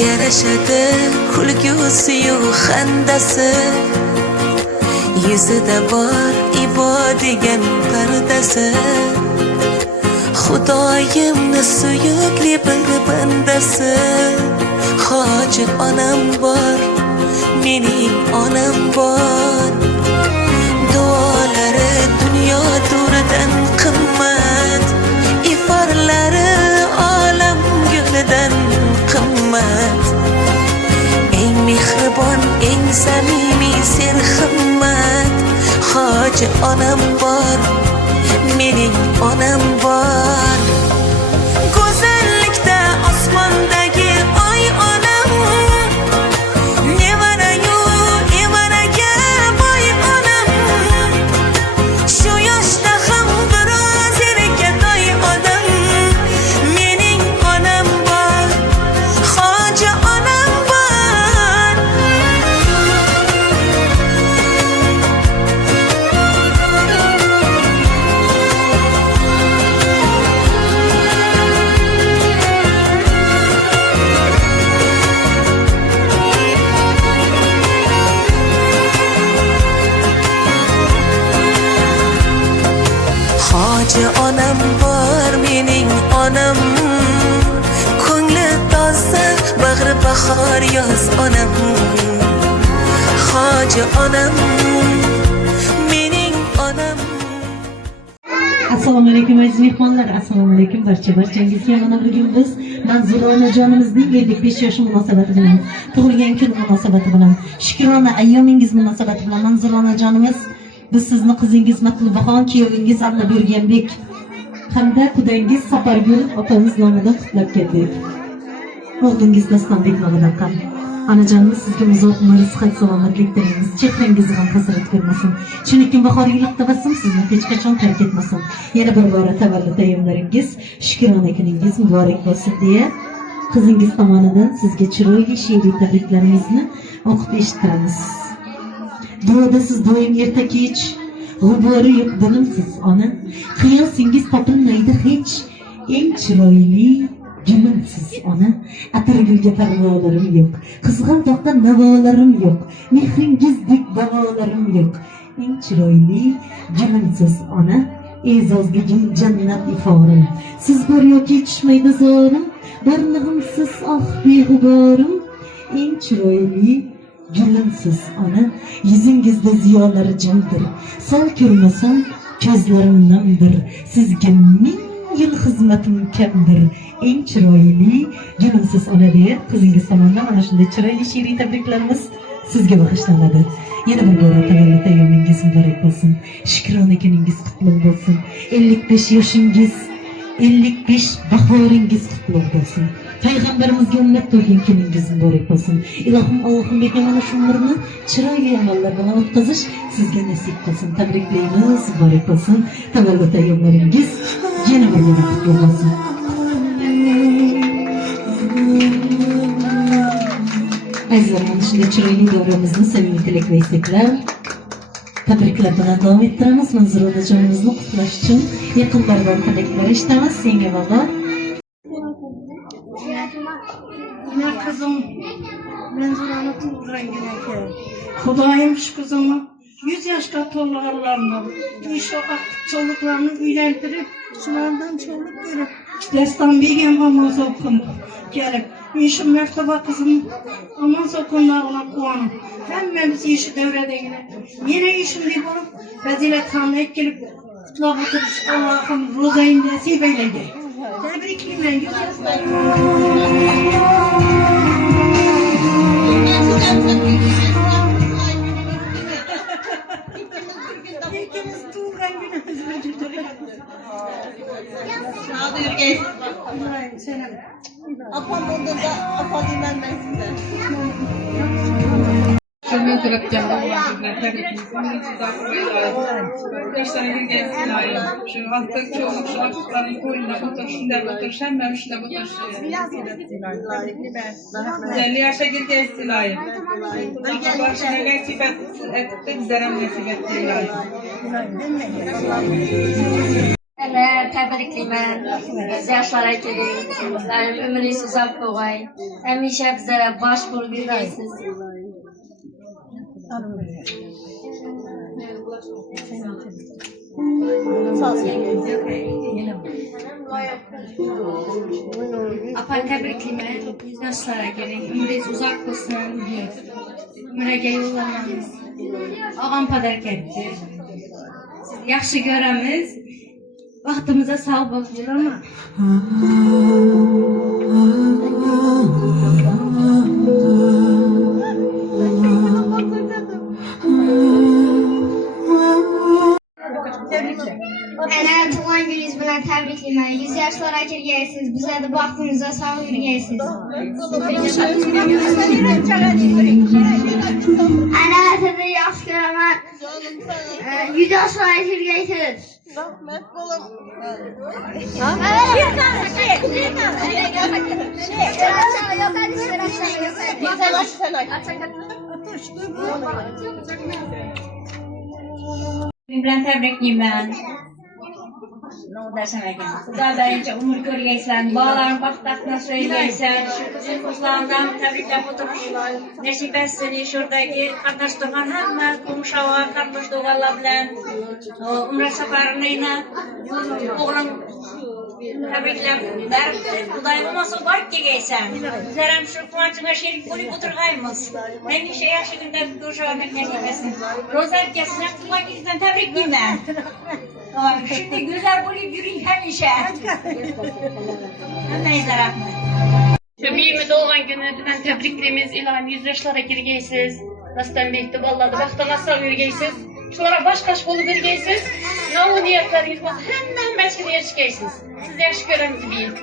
yarashadi kulgusi-yu xandasi, yuzida bor ibo degan pardasi. Xudoyimni suyukli bir bandasi, hoji onam bor, mening onam bor. Duolari dunyo to'ridan qimmat, iforlari olam gulidan qimmat. Eng mehribon, eng samimiy serhimmat, hoji onam bor, mening onam bor. Go'zallikda osmondagi oy onam, nevarayu evaraga boy onam. Shu yoshda ham biroz erkatoy odam, mening onam bor, hoji onam bor. Hoji onam bor, mening onam. Ko'ngli toza, bag'ri bahor yoz onam. Hoji onam, mening onam. Assalomu alaykum aziz mehmonlar, assalomu alaykum barchangizga. Mana bugun biz Manzura onajonimizning 55 yoshi munosabati bilan, tug'ilgan kun munosabati bilan, Shukrona ayyomingiz munosabati bilan Manzura onajonimiz, biz sizni qizingiz Matlubxon, kuyovingiz Allaberganbek hamda qudangiz Safargul otamiz nomidan qutlab keldik. O'g'lingiz Dastonbek nomidan ham. Onajonimiz sizga uzoq umr, sihat, salomatlik tilaymiz. Chehrangiz ham hasrat ko'rmasin. Shuningdek bahoriylik tabassum sizni hech qachon tark etmasin. Yana bir bora tavallud ayyomlaringiz, Shukrona kuningiz muborak bo'lsin deya qizingiz tomonidan sizga chiroyli she'riy tabriklaringizni o'qib eshittiramiz. Duoda siz doim erta kech, g'ubori yo'q dilimsiz ona, qiyosingiz topilmaydi hech, eng chiroyli gumimsiz ona. Atirgulga parvolarim yo'q, qizg'al dog'da navolarim yo'q, mehringizdek davolarim yo'q, eng chiroyli gumimsiz ona. E'zozligim jannat iforim, siz bor yoki tushmaydi zorim, barlig'imsiz ah beg'uborim, eng chiroyli gulimsiz ona. Yuzingizda ziyolari jimdir, sal ko'rmasam ko'zlarim namdir, sizga ming yil xizmatim kamdir, eng chiroyli gulimsiz ona deya qizingiz tomonidan mana shunday chiroyli she'riy tabriklarimiz sizga bag'ishlanadi. Yana bir bora tavallud ayyomingiz muborak bo'lsin. Shukrona kuningiz qutlug' bo'lsin. 55 yoshingiz, 55 bahoringiz qutlug' bo'lsin. Payg'ambarimizga ummat to'lgan kuningiz muborak bo'lsin. Ilohim Allohim bergan mana shu umrni chiroyli amallar bilan o'tkazish sizga nasib qilsin. Tabriklaymiz, muborak bo'lsin. Tavallud ayyomlaringiz yana bir bora qutlug' bo'lsin. Azizlar, mana shunday chiroyli davramizni samimiy tilak va istaklar, tabriklar bilan davom ettiramiz. Manzura onajonimizni qutlash uchun yaqinlardan tilaklar eshitamiz. Senga valo. Ne kızım, Manzura'nı tug'ilgan kun. Xudoyim shu kızımı 100 yoshga to'lg'anlarni, o'sha çoluklarını uylantirib, shulardan çoluk ko'rib, Dastonbegim namoz o'qib kelib, shu martaba qizim namoz o'qinlarga quvonib, hammamiz shu davradagina meni ishimdek bo'lib, fazilatxonni kelib qutlab o'tirish Allohim ro'zayni nasib aylagay. Tabriklayman. İkimiz tug'ilgan kunimiz. Sağda yürüyeceğiz. Apam olduğunda apa demem ben size. Şöyle terapiyen bağlantılar tabii ki daha kolay. Yaşlarına gelsin ayrı. Şu hafta çoğunluk şu haftaların koyuna otur, şunda otur, şemmem şunda otur. 50 yaşa gelsin ayrı. Başına nasip etti, bizlere nasip etti ayrı. Evet, təbrikliyəm. Biz yaşlara girin. Sizlərin ömrünüz uzaq boğay. Həmişə bizlərə baş bulup yürüyəsiniz. Apar təbrikliyəm. Biz yaşlara girin. Ömrünüz uzaq olsun. Ömrəgə yollamanız. Ağam padar getdi. Siz yaxşı görəmiz. Vaxtımıza sağ olun ama. Ənə tuğan gününüz bilan təbrikliyəm. 100 yaşlara girgəysiniz. Bizə də vaxtınıza sağ yürüyəsiniz. Ənə sizi yaxşı görəmən. 100 yaşlara girgəysiniz. Rahmet oğlum. Bilen təbrikliyim mən. Ne dersen ekin. Daha bence umur görgeysen, bağların baktakına söyleysen, şu kızın kuzlarından təbriklə oturuş. Nesip etsin, şuradaki kardeş doğan hemen kumuşava, kardeş doğanla bilen, umre safarınıyla, oğlum təbriklə derdi. Kudayım olmasa bak gegeysen. Bizlerem şu kumancına şerik bulup oturgayımız. Ben işe yaşı günde bir görüşemek nesip etsin. Rozak kesine kutuğa gizden təbrikliyim ben. Şimdi güzel bulup yürüyün hemşe. Neyse rahmet. Şöbiyemi doğan gününden tebriklerimiz ilahim 100 yaşlara girgeysiz. Nasıldan bekti vallahi da vaxtına sağ yürgeysiz. Şunlara baş bolu vergeysiz. Ne o niyetleriniz var hemen meçhul erişgeysiz. Siz yaş göremiz büyük.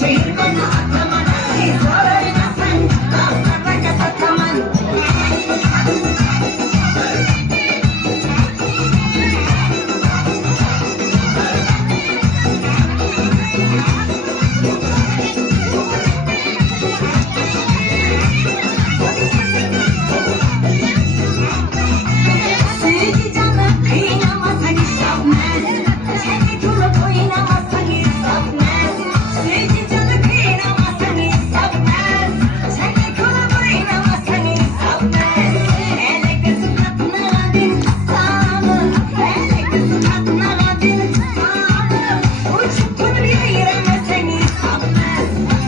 Çekil bana atlamana, sarayına sen,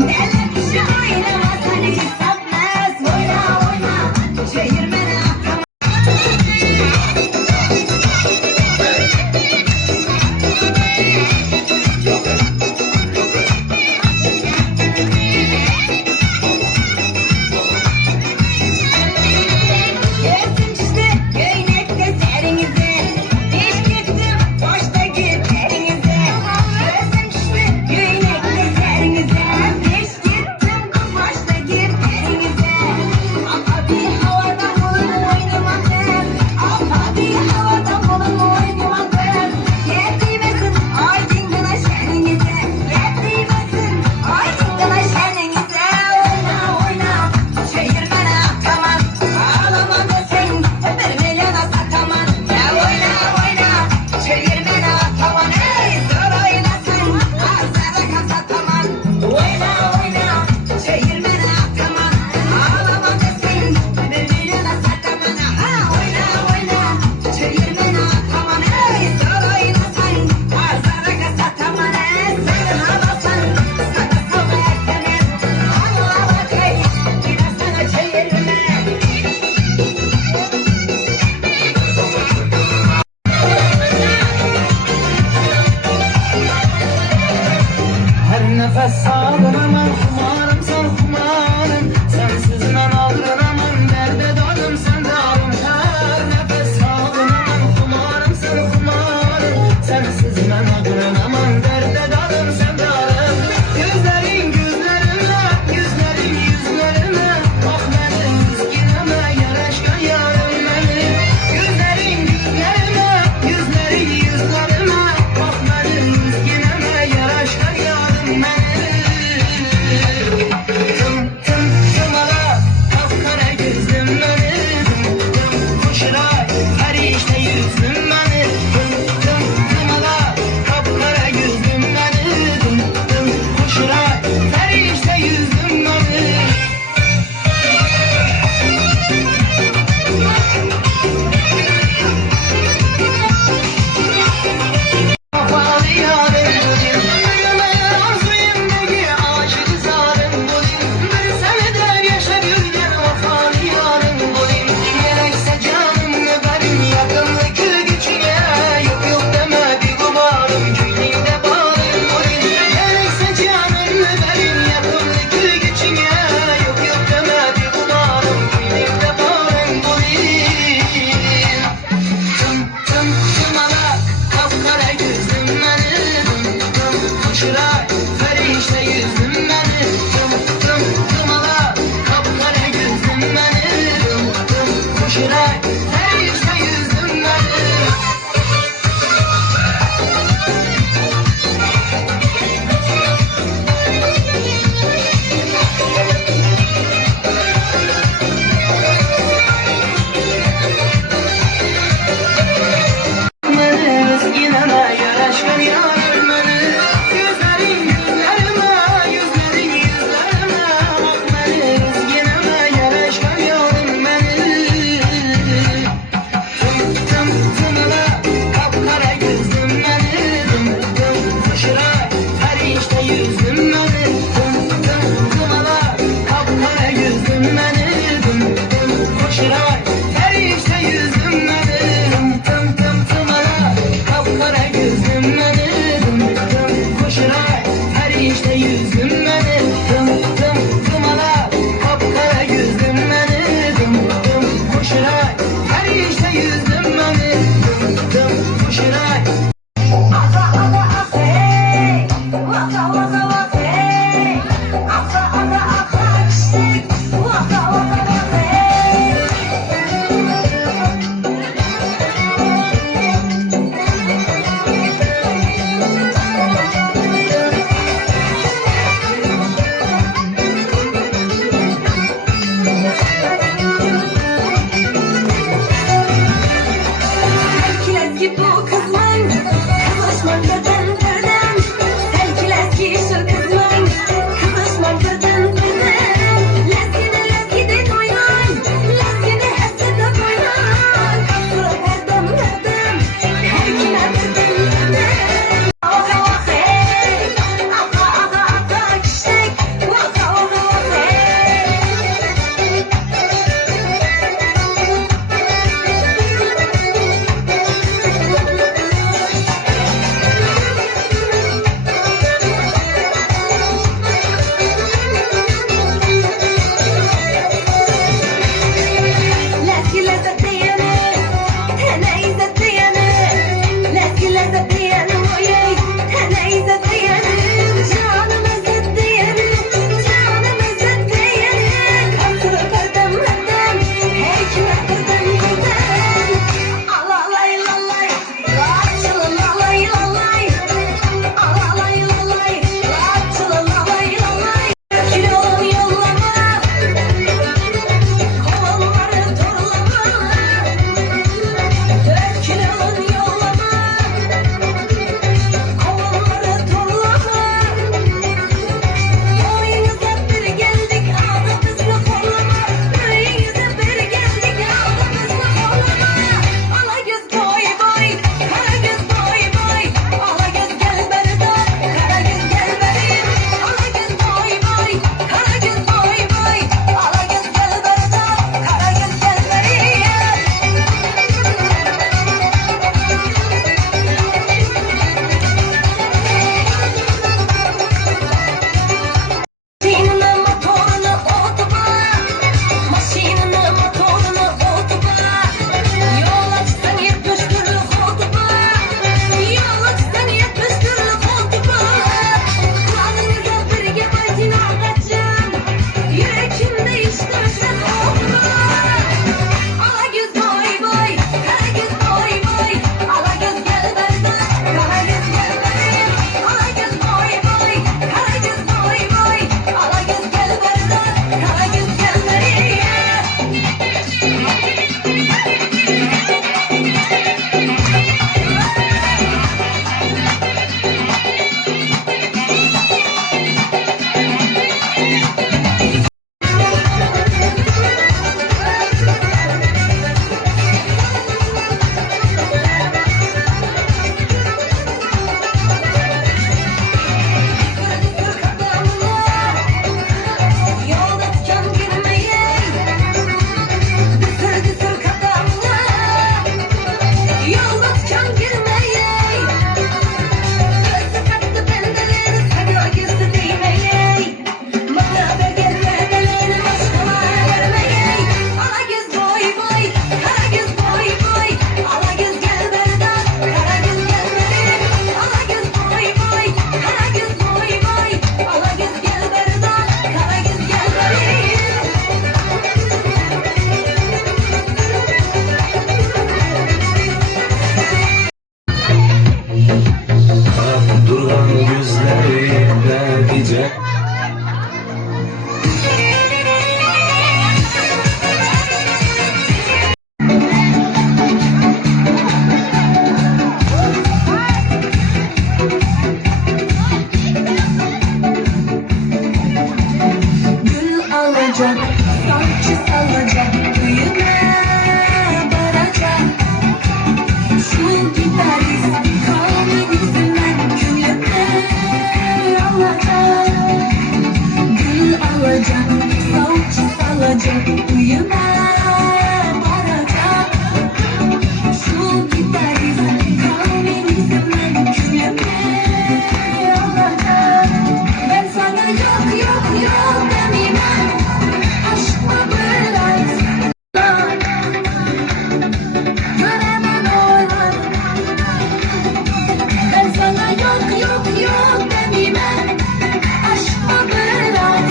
Derler kişi oynamaz hani satmaz. Oyna oyna çevirmene atamaz. Gözüm işte göynekte serinize. Beş gittim boştaki perinize. Gözüm işte göynekte serinize. Beş gittim boştaki perinize. Abi havada bulun oynamadım. Abi havada bulun oynamadım. Yetmesin aydınlığa şeninize. Yetmesin aydınlığa şeninize. Oyna oyna çevirmene atamaz. Ağlama desen bir milyona satamaz. Ya oyna oyna çevirmene atamaz. Ey zor oynasın ağzına satamaz. Oyna oyna çevirmene atamaz. Ağlama desen bir milyona satamaz. Ha oyna oyna çevirmene atamaz. Ey zor oynasın ağzına satamaz. Sen havasan sana sana etmez. Allah bakayım biraz sana çevirme. Her nefes ağlamam kumarım sen kumarım Sensiz ben ağlamam derde dalım sen dalım Her nefes ağlamam kumarım sen kumarım Sensiz ben ağlamam derde dalım sen dalım Gözlerin gözlerime yüzlerin yüzlerime Bak benim yüzgüneme yaraşkan yarım benim Gözlerin gözlerime yüzlerin yüzlerime Bak benim yüzgüneme yaraşkan yarım benim alacak, saçı salacak, düğüne varacak. Şu gitarist kalbin yüzünden gülüme alacak. Gül alacak, saçı salacak, düğüne varacak. Şu gitarist kalbin yüzünden gülüme alacak. Ben sana yok yok yok demeyeyim, aşkımı bırak. Göremem oylar. Ben sana yok yok yok demeyeyim, aşkımı bırak.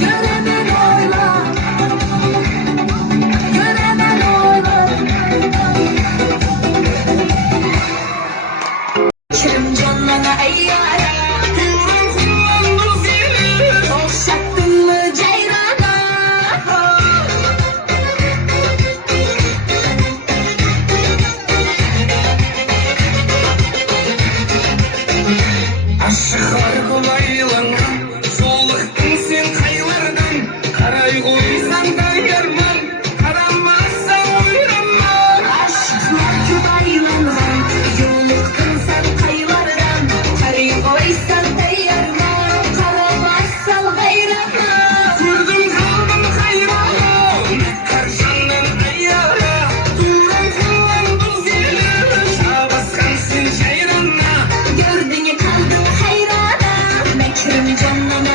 Göremem oylar. Göremem oylar. Kim canına eyyara. Şaktın mı ceyrana? Aşıklar kolaylangan, soğuktun sen kaylardan. Karay koysan da yarman, karamazsan uyranma. Aşklar kübaylangan, yoluktun sen kaylardan. Karay koysan da yarman, karamazsan gayrama. Kurdum kaldım hayrana, karşından ayyara. Turan kullandın zili, şabaskan sen ceyranna. Gördüğüne kaldım hayrana. Mekrim canına